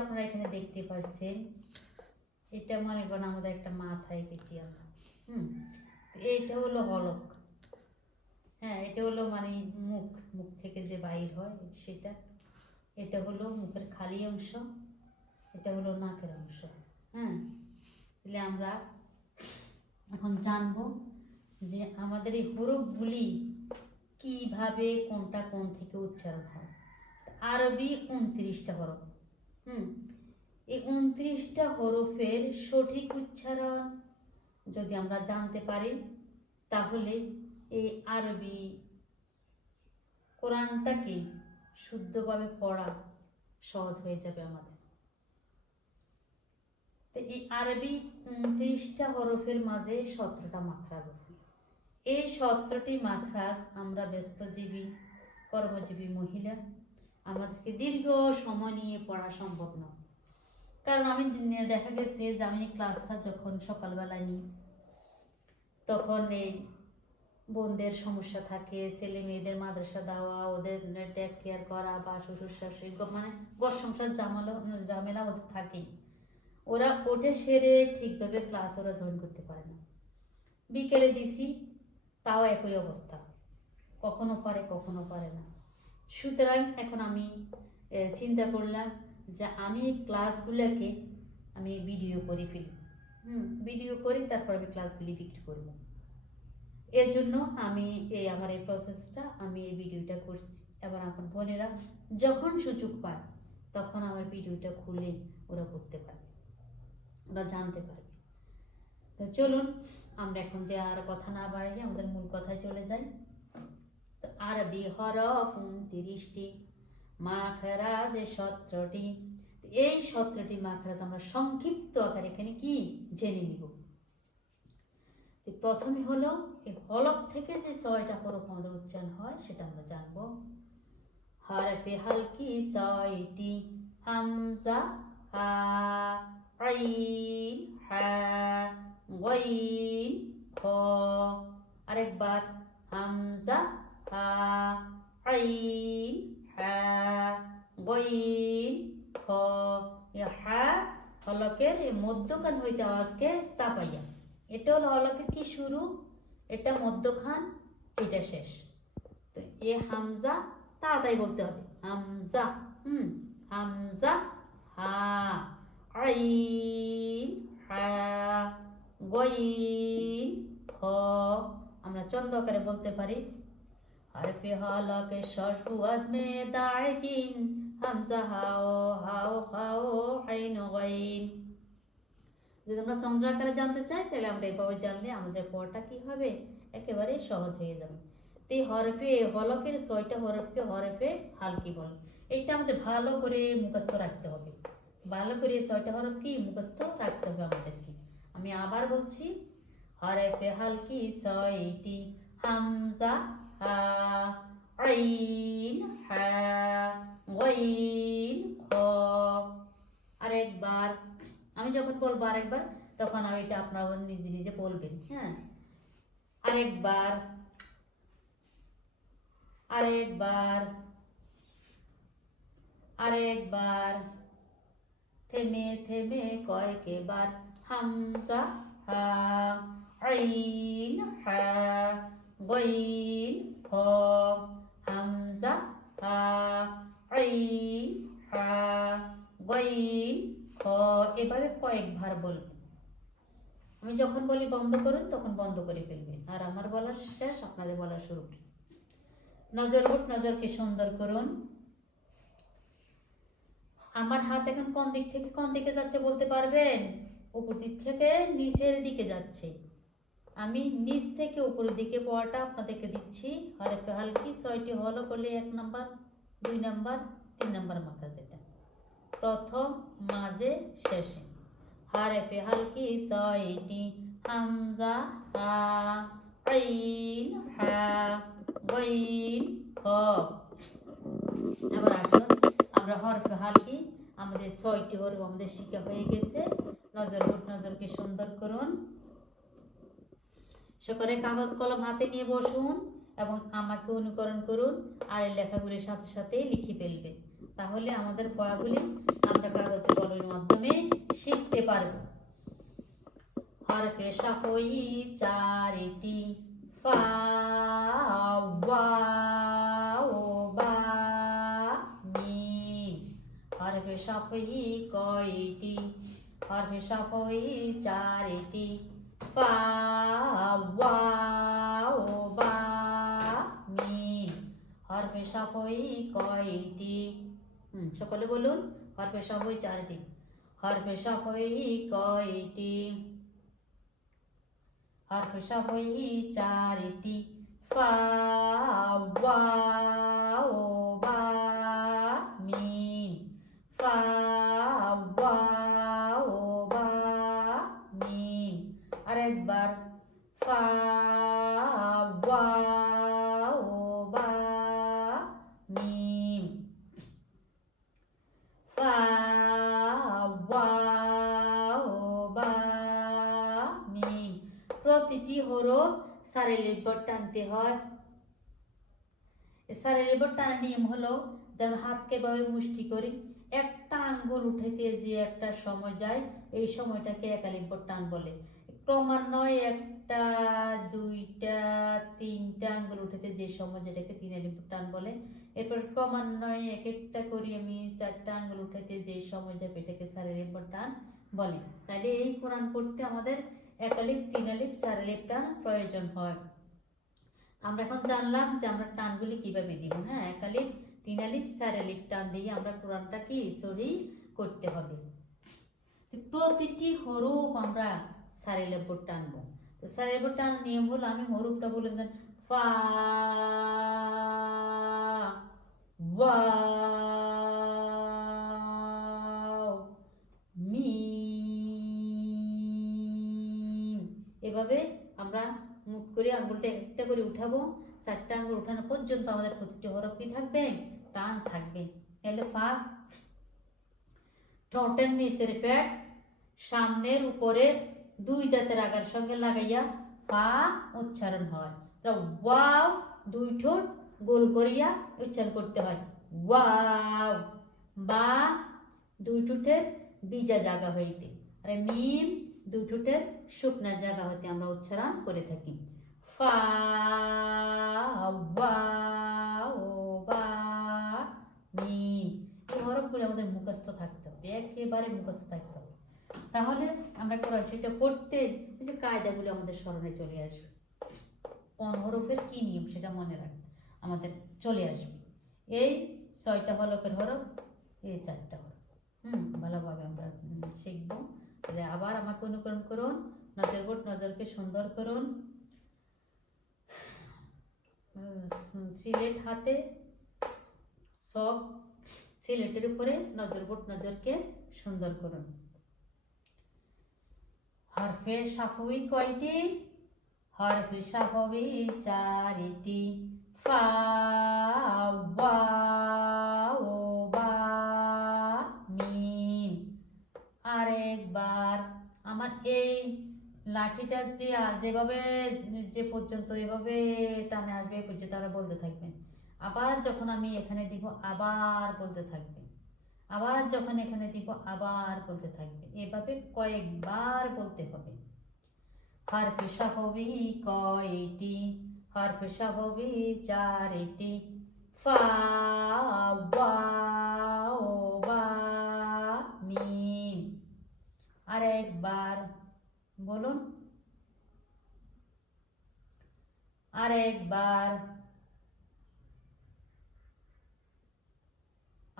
আপনারা এখানে দেখতে পাচ্ছেন, এটা মনে করেন আমাদের একটা মাথা এঁকেছি আমরা। এইটা হলো হলক। হ্যাঁ, এটা হলো মানে মুখ, মুখ থেকে যে বাইর হয় সেটা। এটা হলো মুখের খালি অংশ, এটা হলো নাকের অংশ। হ্যাঁ, তাহলে আমরা এখন জানবো যে আমাদের এই হরফগুলি কিভাবে কোনটা কোন থেকে উচ্চারণ হয়। আরবি 29টা হরফ। এই 29টা হরফের সঠিক উচ্চারণ যদি আমরা জানতে পারি, তাহলে এই আরবি কোরআনটাকে শুদ্ধভাবে পড়া সহজ হয়ে যাবে আমাদের। তো এই আরবি 29টা হরফের মাঝে 17টা মাখরাজ আছে। এই 17টি মাখরাজ আমরা ব্যস্তজীবী কর্মজীবী মহিলা আমাদেরকে দীর্ঘ সময় নিয়ে পড়া সম্ভব নয়। কারণ আমি দেখা গেছে যে আমি ক্লাসটা যখন সকালবেলায় নিই, তখন এই বোনদের সমস্যা থাকে, ছেলে মেয়েদের মাদ্রাসা দেওয়া, ওদের টেক কেয়ার করা বা শ্বশুর শাশুড়ি মানে ঘর সংসার ঝামেলা ওদের থাকে। ওরা ওঠে সেরে ঠিকভাবে ক্লাস ওরা জয়েন করতে পারে না। বিকেলে দিছি, তাও একই অবস্থা, কখনো পারে কখনো পারে না। সুতরাং এখন আমি চিন্তা করলাম যে আমি এই ক্লাসগুলোকে আমি ভিডিও করে ফেলি। ভিডিও করি, তারপর আমি ক্লাসগুলি বিক্রি করব। এর জন্য আমি আমার এই প্রসেসটা আমি এই ভিডিওটা করছি। এবার এখন বোনেরা যখন সুযোগ পায় তখন আমার ভিডিওটা খুলে ওরা পড়তে পারবে, ওরা জানতে পারবে। তো চলুন আমরা এখন যে আর কথা না বাড়িয়ে আমাদের মূল কথায় চলে যাই। তো আরবি হরফ 29টি, মাখরাজ 17টি। এই 17টি মাখরাজ আমরা সংক্ষিপ্ত আকারে এখানে কি জেনে নিব। প্রথমে হলো এই হলক থেকে যে 6টা হরফ আমাদের উচ্চারণ হয় সেটা আমরা জানবো। হরফে হালকি 6টি, হামজা, হা, আইন, হা, গাইন, খ। আরেকবার হামজা, হা, আইন, হা, গাইন, খ। হা হলকের মধ্যখান হইতে আওয়াজকে চাপাইয়া, এটা হলো হলকের কি শুরু, এটা মধ্যখান, এটা শেষ। তো এ হামজা তাড়াতাড়ি বলতে হবে, হামজা, হামজা, হা, আইন, হা, গাইন, খ। আমরা চন্দ্র আকারে বলতে পারি। হরফে হলকে শশবুয়াদ মে দাইকিন, হামজা, হাও, হাও, খাও, আইন, গাইন। যদি আমরা চন্দ্র আকারে জানতে চাই তাহলে আমরা এভাবে জানলে আমাদের পড়াটা কি হবে, একেবারে সহজ হয়ে যাবে। তো এই হরফে হলকের 6টা হরফকে হরফে হালকি বলে। এটা আমাদের ভালো করে মুখস্থ রাখতে হবে। ভালো করে 6টা হরফ কি মুখস্থ রাখতে হবে আমাদেরকে। আমি আবার বলছি, হরফে হালকি 6টি, হামজা, হা, আইন, হা, গাইন, খ। আরেকবার আমি যখন বলবো আরেকবার, তখন এটা আপনারা নিজে নিজে বলবেন। হ্যাঁ, আরেকবার, আরেকবার, আরেকবার, থেমে থেমে কয়েকবার। হামজা, হা, আইন, হা, গাইন, খ। হামজা, হা, আইন, হা, গাইন, খ। এভাবে কয়েকবার বলবেন। আমি যখন বলি বন্ধ করুন তখন বন্ধ করে ফেলবেন, আর আমার বলার শেষ আপনাদের বলা শুরু। নজরকে সুন্দর করুন। আমার হাত এখন কোন দিক থেকে কোন দিকে যাচ্ছে বলতে পারবেন? উপর দিক থেকে নিচের দিকে যাচ্ছে। আমি নিচ থেকে উপরের দিকে পড়াটা আপনাদেরকে দিচ্ছি। হরফে হালকি 6টি হলো করলে 1 নাম্বার, 2 নাম্বার, 3 নাম্বার মাখরাজ, এটা প্রথম, মাঝে, শেষে। হরফে হালকি 6টি, হামজা, হা, আইন, হা, গাইন, খ। এবার আসুন আমরা হরফে হালকি আমাদের 6টি হরফ আমাদের শিখা হয়ে গেছে। নজরকে সুন্দর করুন। সকলে কাগজ কলম হাতে নিয়ে বসুন এবং আমাকে অনুকরণ করুন, আর এই লেখাগুলির সাথে সাথে লিখে ফেলবেন। তাহলে আমাদের পড়াগুলি আমরা কাগজে কলমের মাধ্যমে শিখতে পারবো। হরফে সাফই চারিটি, ফা ওয়াও বা মিম। হরফে সাফই কয়টি? হরফে সাফই চারিটি, ফা ওয়াও বা মিম। হরফে সাফই কয়টি? সকলে বলুন, হরফে সাফই চারটি। হরফে সাফই কয়টি? হরফে সাফই চারটি, ফা ওয়াও বা মিম। ফা ওয়াও বা মিম। আরেকবার, ফা ওয়াও বা মিম। ফা ওয়াও বা মিম। প্রতিটি হরফ সারেলের পর টানতে হয়। সারেলের পর টানার নিয়ম হলো, যেমন হাতকে ভাবে মুষ্টি করি, একটা আঙ্গুল উঠাতে যে একটা সময় যায়, এই সময়টাকে একালির পর টান বলে। ক্রমান্বয়ে একটা, দুইটা, তিনটা আঙ্গুল উঠাতে যে সময়, যেটাকে তিনালির পর টান বলে। এরপর ক্রমান্বয়ে এক একটা করি আমি চারটা আঙ্গুল উঠাতে যে সময় যাবে, এটাকে সারেলের পর টান বলে। তাহলে এই কোরআন পড়তে আমাদের একালিপ, তিনালিপ, সারেলিপ টান প্রয়োজন হয়। আমরা এখন জানলাম যে আমরা টানগুলি কিভাবে দিব। হ্যাঁ, একালিপ, তিনালিপ, সারেলিপ টান দিয়ে আমরা কোরআনটা কি সহি করতে হবে। প্রতিটি হরফ আমরা সারেলের উপর টানবো। তো সারেলের উপর টানার নিয়ম হলো, আমি হরফটা বলে দেন, ফা ওয়াও মিম। এভাবে আমরা মুখ করে আঙ্গুলটা একটা করে উঠাবো। চারটা আঙ্গুল উঠানো পর্যন্ত আমাদের প্রতিটি হরফ কি থাকবে? টান থাকবে। তাহলে ফা, ঠোঁটের নিচের পেট সামনের উপরে দুই দাঁতের আগার সঙ্গে লাগাইয়া ফা উচ্চারণ হয়। ওয়াও, দুই ঠোঁট গোল করিয়া উচ্চারণ করতে হয়, ওয়াও। বা, দুই ঠোঁটের বিজা জায়গা হইতে, আর মিম দুই ঠোঁটের শুকনা জায়গা হইতে আমরা উচ্চারণ করে থাকি। ফা ওয়াও বা মিম। এই হরফগুলো আমাদের মুখস্থ থাকতে হবে, একেবারে মুখস্থ থাকতে হবে। তাহলে আমরা কোরআন শরীফটা পড়তে এই যে কায়দাগুলো আমাদের স্মরণে চলে আসবে। কোন হরফের কি নিয়ম সেটা মনে রাখতে আমাদের চলে আসবে। এই 6টা হলকের হরফ, এই 4টা হরফ। ভালোভাবে আমরা শিখবো। তাহলে আবার আমাকে অনুকরণ করুন। নজর বোট, নজরকে সুন্দর করুন। সিলেট হাতে, সব সিলেটের উপরে নজর বোট, নজরকে সুন্দর করুন। হরফে সাফাবি কয়টি? হরফে সাফাবি চারটি, ফা ওয়াও বা মিম। আরেকবার, আমার এই লাঠিটা যেভাবে যে পর্যন্ত এভাবে টানে আসবে, এই পর্যন্ত আমরা বলতে থাকবেন। আবার যখন আমি এখানে দিব, আবার বলতে থাকবেন। আবার যখন এখানে দিব, আবার বলতে থাকবে। এভাবে কয়েকবার বলতে হবে। হরফে সাফাবি কয়টি? হরফে সাফাবি চারটি, ফা ওয়াও বা মিম। আরেকবার বলুন, আরেকবার,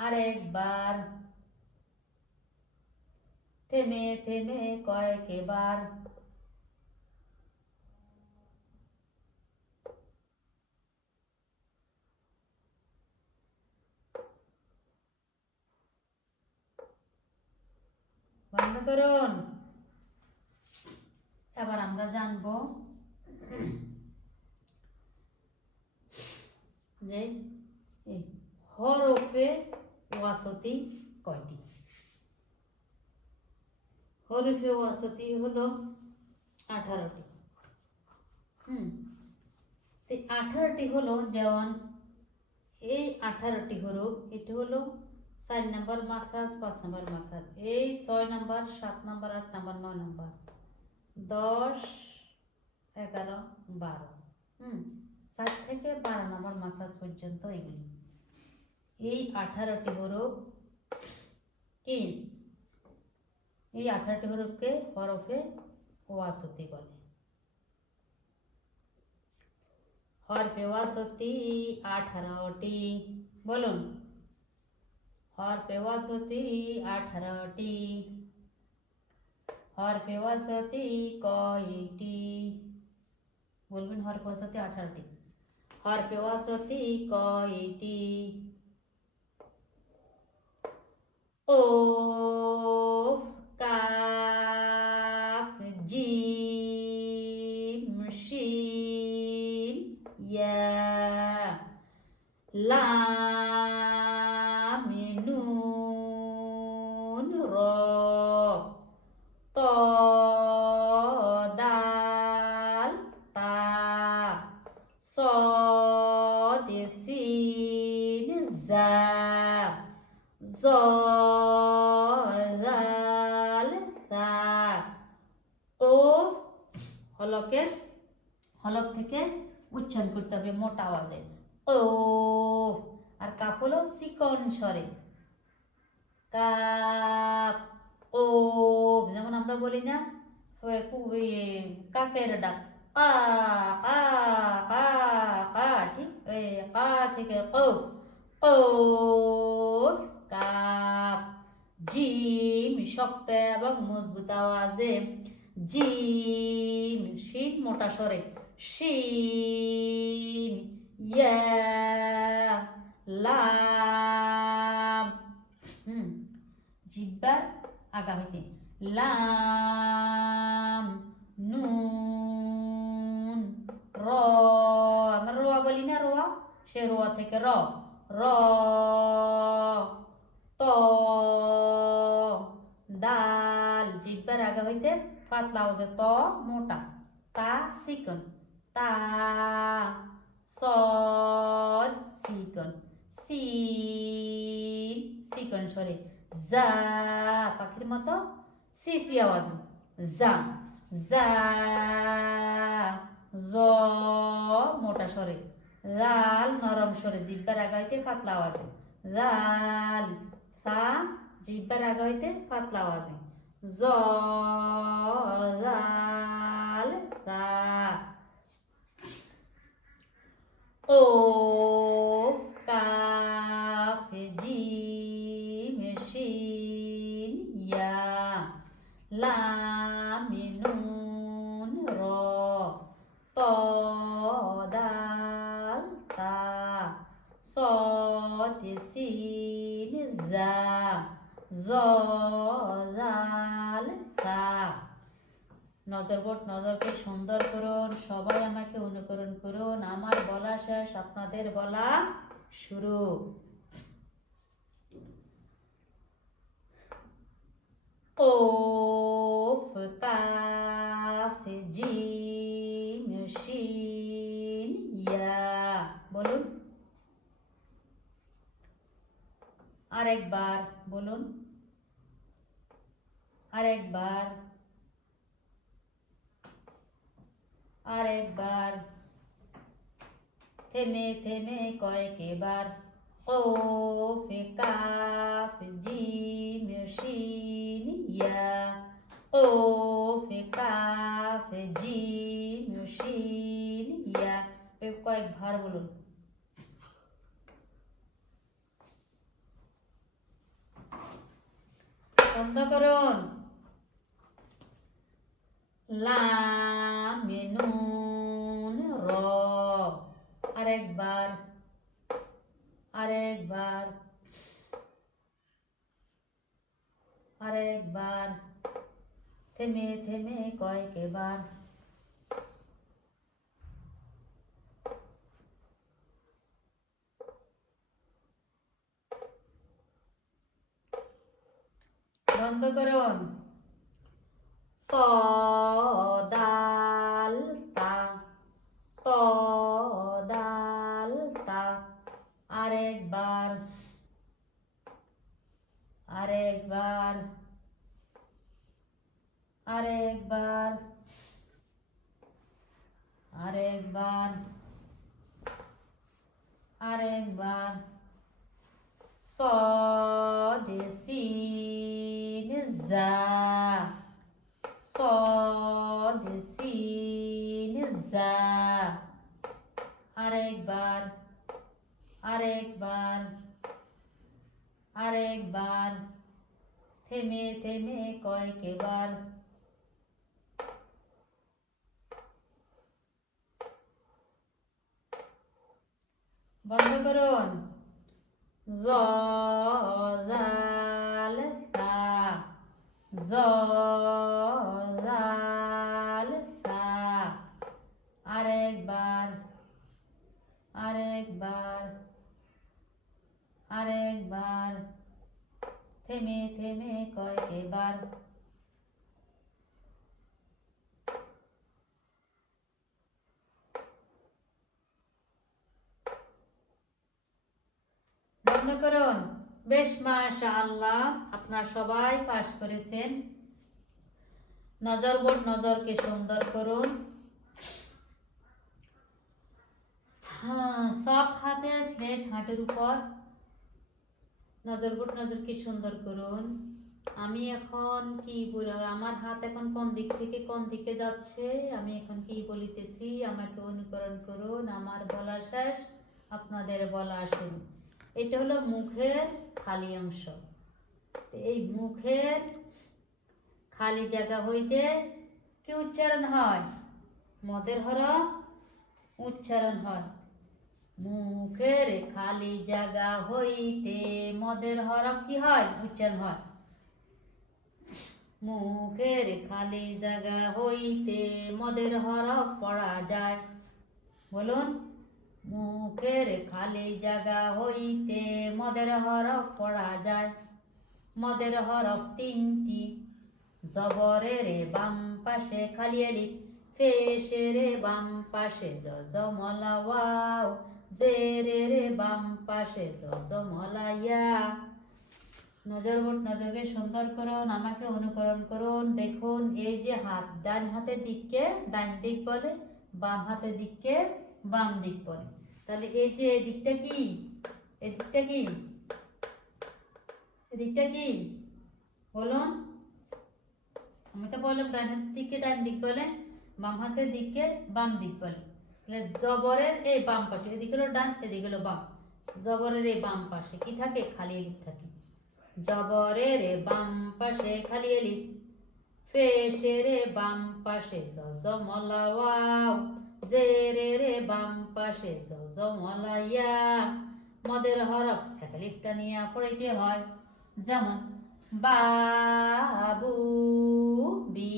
আরেকবার, থেমে থেমে কয়েকবার। বন্ধ করুন। এবার আমরা জানবো যে হরফে ওয়াসতি কয়টি? হরফে ওয়াসতি হলো 18টি। 18টি হলো, যেমন এই 18টি হরফ, এটি হলো 4 নাম্বার মাখরাজ, 5 নাম্বার মাখরাজ, এই 6 নাম্বার, 7 নাম্বার, 8 নাম্বার, 9 নাম্বার, 10, 11, 12, 4 থেকে 12 নাম্বার মাখরাজ পর্যন্ত এগুলি। এই 18টি হরফ কি? এই 18টি হরফকে হরফে ওয়াসতি বলে। হরফে ওয়াসতি 18টি, বলুন। হরফে ওয়াসতি 18টি। হরফে ওয়াসতি কয়টি? বলবেন হরফে ওয়াসতি 18টি। হরফে ওয়াসতি কয়টি? قاف كاف جيم شين يا لام نون را طا دال تا صاد سين زا ظا ذال ثا। قف হলক থেকে উচ্চারণ করতে হবে মোটা আওয়াজে, কফ। আর কাফ হলো চিকন স্বরে, কাফ কফ। যেমন আমরা বলি না কাকের ডাক, কা কা কা কা, ঠিক কা থেকে কফ, কফ কাফ। জিম শক্ত এবং মজবুত আওয়াজে, জিম। শিন মোটা স্বরে, শিন। ইয়া লাম, জিহ্বার আগা হইতে, লাম নুন র। আমরা রোয়া বলি না, রোয়া, সে রোয়া থেকে র, র ত দাল। জিহ্বার আগা হইতে পাতলা আওয়াজে ত মোটা, তা চিকন, তা সদ চিকন, সিন চিকন স্বরে, যা পাখির মতো সিসি আওয়াজে, যা যা। জ মোটা স্বরে, লাল নরম স্বরে, জিহ্বার আগা হইতে পাতলা আওয়াজে, লাল। সা জিহ্বার আগা হইতে পাতলা আওয়াজে, জ লাল সা। কফ কাফ জিম শিন ইয়া লাম নুন র ত দাল তা صاد سين زا ظا ذال فا। নজরকে সুন্দর করুন, সবাই আমাকে অনুকরণ করুন। আমার বলা শেষ, আপনাদের বলা শুরু। কফ কাফ জিম শিন ইয়া, বলুন। আরেকবার বলুন, আরেকবার, আরেকবার, থেমে থেমে কয়েকবার। কফ কাফ জিম শিন ইয়া, কফ কাফ জিম শিন ইয়া। কয়েকবার বলুন। বন্ধ করুন। লাম নুন র। আরেকবার, আরেকবার, আরেকবার, থেমে থেমে কয়েকবার। বন্ধ করুন। ত দাল তা, ত দাল তা। আরেকবার, আরেকবার, আরেকবার, আরেকবার। صاد سين زا، صاد سين زا। আরেকবার, আরেকবার, আরেকবার। থেমে থেমে কয়েকবার। বন্ধ করুন। জ জাল সা, জ জাল সা। আরেকবার, আরেকবার, আরেকবার। থেমে থেমে কয়েকবার। বন্ধ করুন। বেশ, মাশাআল্লাহ, আপনারা সবাই পাস করেছেন। নজর বোর্ড, নজরকে সুন্দর করুন। সক হাতে স্লেট হাঁটুর উপর। নজর বোর্ড, নজরকে সুন্দর করুন। আমি এখন কি বলি, আমার হাত এখন কোন দিক থেকে কোন দিকে যাচ্ছে, আমি এখন কি বলিতেছি, আমাকে অনুকরণ করুন। আমার বলা শেষ, আপনাদের বলা শুরু। এটা হলো মুখের খালি অংশ। এই মুখের খালি জায়গা হইতে কি উচ্চারণ হয়? মদের হরফ উচ্চারণ হয়। মুখের খালি জায়গা হইতে মদের হরফ কি হয়? উচ্চারণ হয়। মুখের খালি জায়গা হইতে মদের হরফ পড়া যায়। বলুন, মুখের খালি জায়গা হইতে মদের হরফ পড়া যায়। মদের হরফ তিনটি, জবরের বাম পাশে খালি আলিফ, পেশের বাম পাশে জজমলা ওয়াও, জেরের বাম পাশে জজমলা ইয়া। নজর বোর্ড, নজরকে সুন্দর করুন, আমাকে অনুকরণ করুন। দেখুন, এই যে হাত, ডান হাতের দিককে ডান দিক বলে, বাম হাতের দিককে বাম দিক বলে। তাহলে এই যে এই দিকটা কি, এই দিকটা কি, এই দিকটা কি বলুন? আমি তো বললাম ডান হাতের দিককে ডান দিক বলে, বাম হাতের দিককে বাম দিক বলে। তাহলে জবরের এই বাম পাশে, এদিকে হলো ডান, এদিকে হলো বাম। জবরের এই বাম পাশে কি থাকে? খালি আলিফ থাকে। জবরের বাম পাশে খালি আলিফ, পেশের বাম পাশে জজমলা ওয়াও, জেরের বাম পাশে জজমলা ইয়া। মদের হরফ এক আলিফটা নিয়ে পড়াইতে হয়। যেমন বাবু, বি।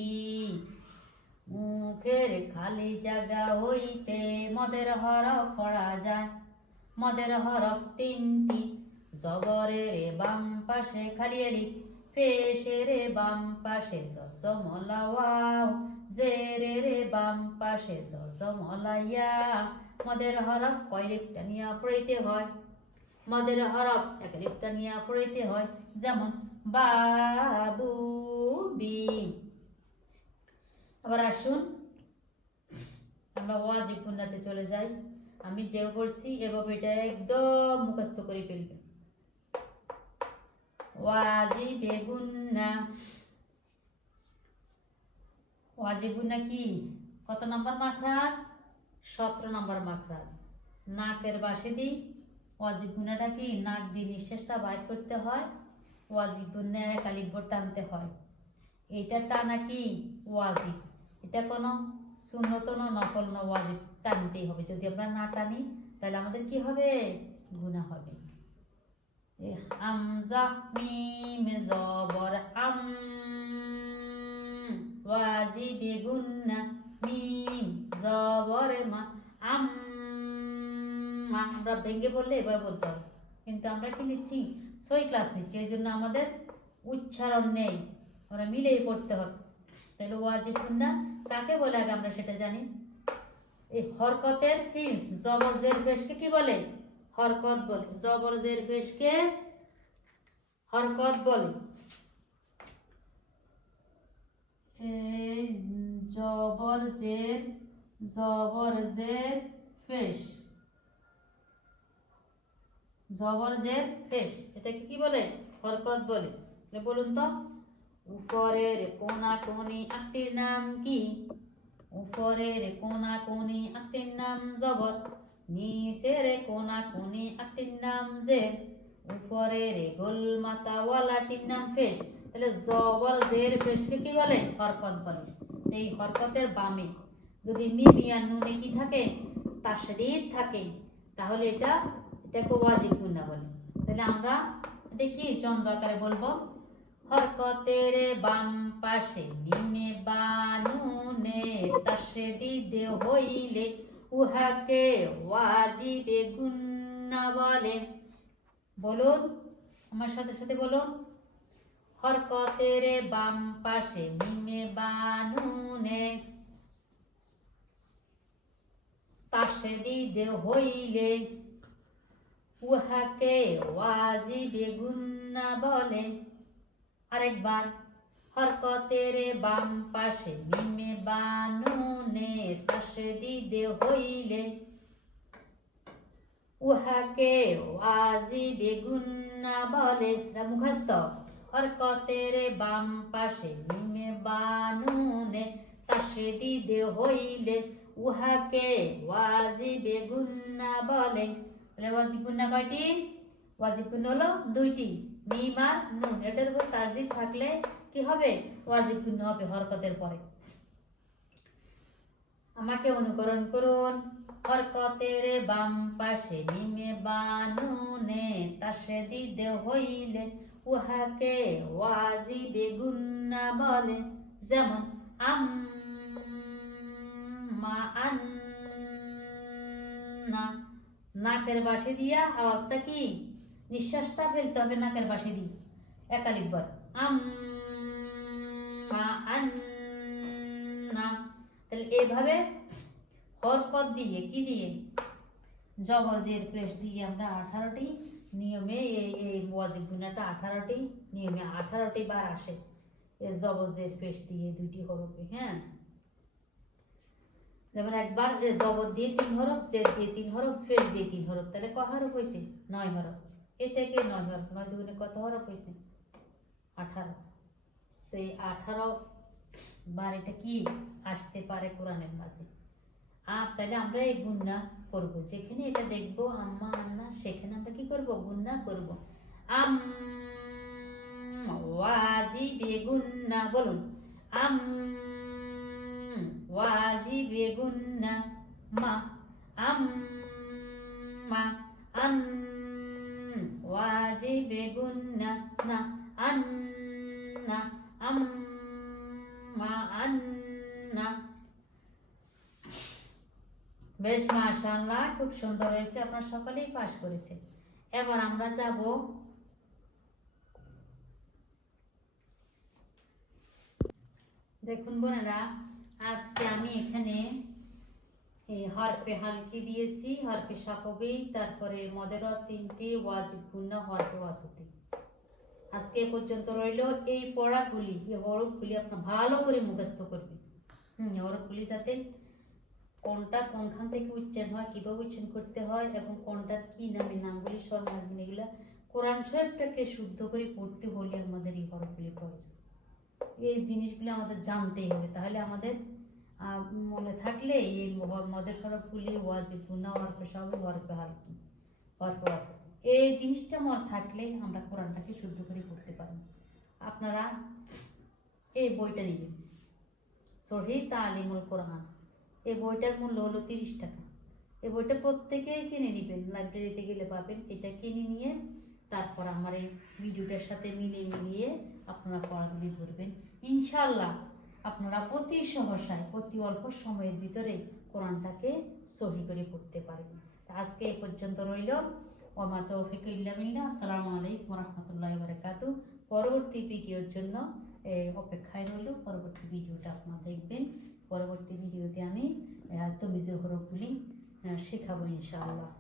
মুখের খালি জায়গা হইতে মদের হরফ পড়া যায়। মদের হরফ তিনটি, জবরের বাম পাশে খালি আলিফ, পেশের বাম পাশে জজমলা ওয়াও, জেরের বাম পাশে জজমলা ইয়া। মদের হরফ কয় লিফটা নিয়ে পড়াইতে হয়? মদের হরফ এক লিফটা নিয়ে পড়াইতে হয়। যেমন বাবু, বি। আবার আসুন আমরা ওয়াজিব গুন্নাতে চলে যাই। আমি যে পড়ছি এভাবে এটা একদম মুখস্থ করে ফেলবে। ওয়াজিবে গুন্না, ওয়াজিব গুন্না কি? কত নম্বর মাখরাজ? 17 নম্বর মাখরাজ। নাকের বাসে দিই। ওয়াজিব গুন্নাটা কি? নাক দিয়ে নিঃশ্বাসটা বাইর করতে হয়। ওয়াজিব গুন্না এক আলিফ টানতে হয়। এটা টানা কি? ওয়াজিব। এটা কোনো সুন্নত না, নফল না, ওয়াজিব টানতেই হবে। যদি আমরা না টানি তাহলে আমাদের কি হবে? গুনাহ হবে। হামজা, মিম, জবর আম, ওয়াজিবে গুন্না, মিম জবর মা, আম। আমরা ভেঙে বললে এবার বলতে হবে, কিন্তু আমরা কি নিচ্ছি? 6 ক্লাস নিচ্ছি, এই জন্য আমাদের উচ্চারণ নেই, আমরা মিলেই পড়তে হবে। তাহলে ওয়াজিব গুন্না কাকে বলে আগে আমরা সেটা জানি। এই হরকতের কি? জবর জের পেশকে কি বলে? হরকত বলে। জবর জের পেশকে হরকত বলে। এই জবর জের পেশ, জবর জের পেশ, এটাকে কি বলে? হরকত বলে। বলুন তো, উপরের কোনাকুনি একটির নাম কি? উপরের কোনাকুনি একটির নাম জবর, নিচের কোনাকুনি একটির নাম জের, উপরের গোল মাথাওয়ালাটির নাম পেশ। তাহলে জবর জের পেশকে কি বলে? হরকত বলে। এই হরকতের বামে যদি মিমিয়া নুনে কি থাকে? তাশদীদ থাকে, তাহলে এটাকে ওয়াজিব গুন্না বলে। তাহলে আমরা এটা কি চন্দ্র আকারে বলবো? হরকতের বাম পাশে মিমে বা নুনে তাশদীদ হইলে উহাকে ওয়াজিবে গুন্না বলে। বলুন আমার সাথে সাথে বলুন, হরকতের বাম পাশে মিমে বা নুনে তাশদীদ হইলে উহাকে ওয়াজিবে গুন্না বলে। আরেকবার, হরকতের বাম পাশে মিমে বা নুনে তাশদীদ হইলে উহাকে ওয়াজিবে গুন্না বলে। মুখস্থ, হরকতের বাম পাশে মিমে বা নুনে তাশদীদ হইলে উহাকে ওয়াজিবে গুন্না বলে। ওয়াজিব গুন্না কয়টি? ওয়াজিব গুন্না হলো দুইটি, মিম আর নুন। এটার উপর তাসদীদ থাকলে কি হবে? ওয়াজিব গুন্না হবে হরকতের পরে। আমাকে অনুকরণ করুন। হরকতের বাম পাশে মিমে বা নুনে তাশদীদ হইলে উহাকে ওয়াজিবে গুন্না বলে। যেমন আম্মা আন্না, নাকের বাসি দিয়া আওয়াজটা কি? নিঃশ্বাসটা ফেলতে হবে নাকের বাসি দিয়ে। একালিকবার আম্মা আন্না। তাহলে এইভাবে হরকত দিয়ে কি দিয়ে? জবর জের পেশ দিয়ে আমরা 18টি নিয়মে এই ওয়াজিব গুনাটা 18টি নিয়মে 18টি বার আসে এই জবর জের পেশ দিয়ে দুইটি হরফে। হ্যাঁ, যেমন একবার যে জবর দিয়ে 3 হরফ, জের দিয়ে 3 হরফ, পেশ দিয়ে 3 হরফ, তাহলে কয় হরফ হয়েছে? 9 হরফ। এটাকে 9 হরফ, 9 দুগুণে কত হরফ হয়েছে? 18। তো এই 18 বার এটা কি আসতে পারে কোরআনের মাঝে। তাহলে আমরা এই গুন্না করব, যেখানে এটা দেখবো আম্মা আন্না সেখানে আমরা কি করব? গুন্না করব। আম ওয়াজিবে গুন্না, বলুন আম ওয়াজিবে গুন্না মা, আম মা আন ওয়াজিবে গুন্না না, আন্না আম্মা আন্না। বেশ, মাশাআল্লাহ, খুব সুন্দর হয়েছে, আপনারা সকলেই পাস করেছে। এবার আমরা যাব দেখুন বোনেরা, আজকে আমি এখানে হরফে হালকি দিয়েছি, হরফে সাফবি, তারপরে মদের 3টি, ওয়াজিব গুন্না, হরফে ওয়াসতি। আজকে এ পর্যন্ত রইল। এই পড়াগুলি, এই হরফগুলি আপনারা ভালো করে মুখস্থ করবেন। হরফগুলি যাতে কোনটা কোনখান থেকে উচ্চারণ হয়, কিভাবে উচ্চারণ করতে হয় এবং কোনটার কি নামে, নামগুলি স্বরমার্গিন, এগুলা কোরআন শরীফটাকে শুদ্ধ করে পড়তে হলে আমাদের এই হরফগুলি প্রয়োজন। এই জিনিসগুলো আমাদের জানতেই হবে, তাহলে আমাদের মনে থাকলে এই মদের হরফগুলি, ওয়াজিব গুন্না, হরফে সাফবি, হরফে হালকি, হরফে ওয়াসতি, এই জিনিসটা মনে থাকলে আমরা কোরআনটাকে শুদ্ধ করে পড়তে পারব। আপনারা এই বইটা নেবেন, সহিহ তালিমুল কোরআন। এই বইটার মূল্য হলো 30 টাকা। এই বইটা প্রত্যেকেই কিনে নেবেন, লাইব্রেরিতে গেলে পাবেন। এটা কিনে নিয়ে তারপর আমার এই ভিডিওটার সাথে মিলিয়ে আপনারা পড়াগুলি ধরবেন। ইনশাআল্লাহ আপনারা অতি সহসায়, অতি অল্প সময়ের ভিতরে কোরআনটাকে সহি করে পড়তে পারবেন। আজকে এই পর্যন্ত রইল। ওমা তৌফিক ইল্লা বিল্লাহ। আসসালামু আলাইকুম ওয়া রাহমাতুল্লাহি ওয়া বারাকাতুহু। পরবর্তী ভিডিওর জন্য অপেক্ষায় রইল। পরবর্তী ভিডিওটা আপনারা দেখবেন। পরবর্তী ভিডিওতে আমি তমিজের হরফগুলি শেখাবো ইনশাআল্লাহ।